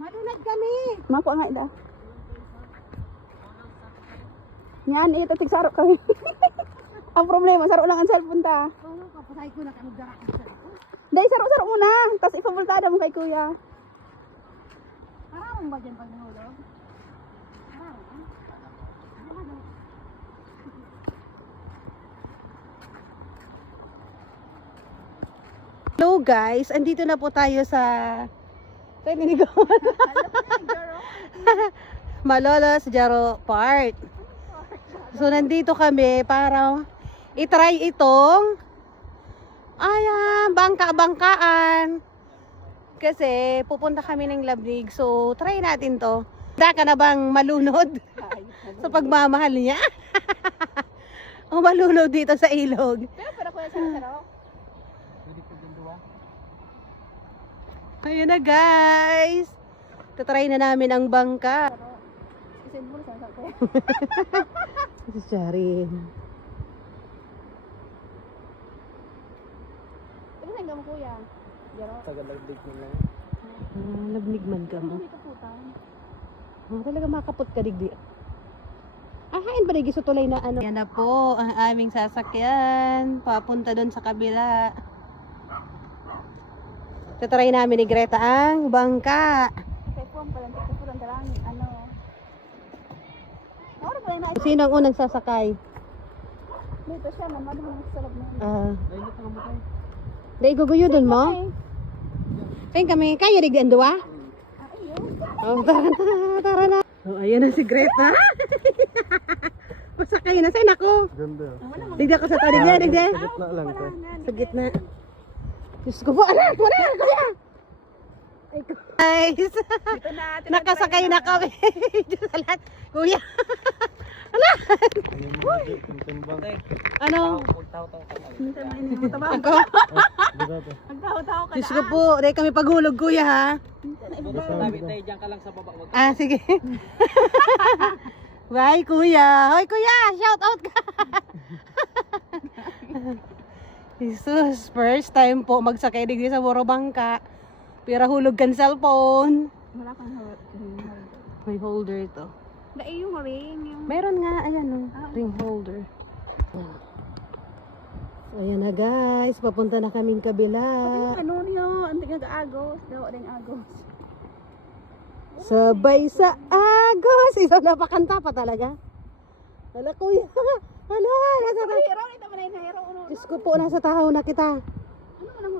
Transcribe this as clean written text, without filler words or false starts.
Madunad kami. Mako nga ida. Yan, ito tigsaro kami. Ang problema, saro lang ang cellphone ta. Oo, kapatay ko na kami gara. Dahil saro-saro muna, tapos ipabultada mo kay kuya. Parang ba dyan pag nahulog? Parang, Hello guys, andito na po tayo sa Malolos Jaro Park. So nandito kami para i-try itong bangka-bangkaan. Kasi pupunta kami ng Labnig. So try natin to. Handa ka na bang malunod sa pagmamahal niya? O malunod dito sa ilog? pero para ko sa saro. Ayun na guys. Tatry na namin ang bangka. Kasi mo sa saro. Si Charin. Ano sa mo kuya? Jaro. Tagalagdig mo lang. Labnig man ka mo. Dito putan. Talaga makapot ka digdi. Hain ba naging tulay na ano? Yan na po ang aming sasakyan. Papunta doon sa kabila. Tatry namin ni Greta ang bangka. Kay po ang palantik ko lang dalang ano. Ora ba na Sino ang unang sasakay? dito siya naman mo sa loob mo. Lainit ang matay. Dahil guguyudon mo? Tingin kami, kaya digdi ang dua? Oh, tara na. Oh, ayan na si Greta. Pasakay na sa nako. Ganda. Digdi ako sa tadig niya, digdi. Sa gitna lang to. Sa gitna. Diyos ko po, anak, wala, kuya. Ay, guys, Dito na nakasakay na kami. Diyos alat, kuya. Ano? Ako? Nagtaw-taw ka. Diyos ko po, dahil kami paghulog, kuya, ha? Diyan ka lang sa baba. Ah, sige. Bye, kuya. Hoy, kuya, shout out ka. Jesus, first time po magsakay digdi sa Borobangka. Pira hulog kan cellphone. Wala kang hawak. May holder to. Dai yung ring yung Meron nga, ayan o, ring holder. So, ayan na guys, papunta na kaming kabila. ano niyo, antik nag-agos, daw ring agos. Sabay sa agos. Isa na pakanta pa talaga. Hala kuya. Hala, nasa tahaw. Hero, ito man ay hero. Diyos ko po, nasa tahaw na kita. Ano man ang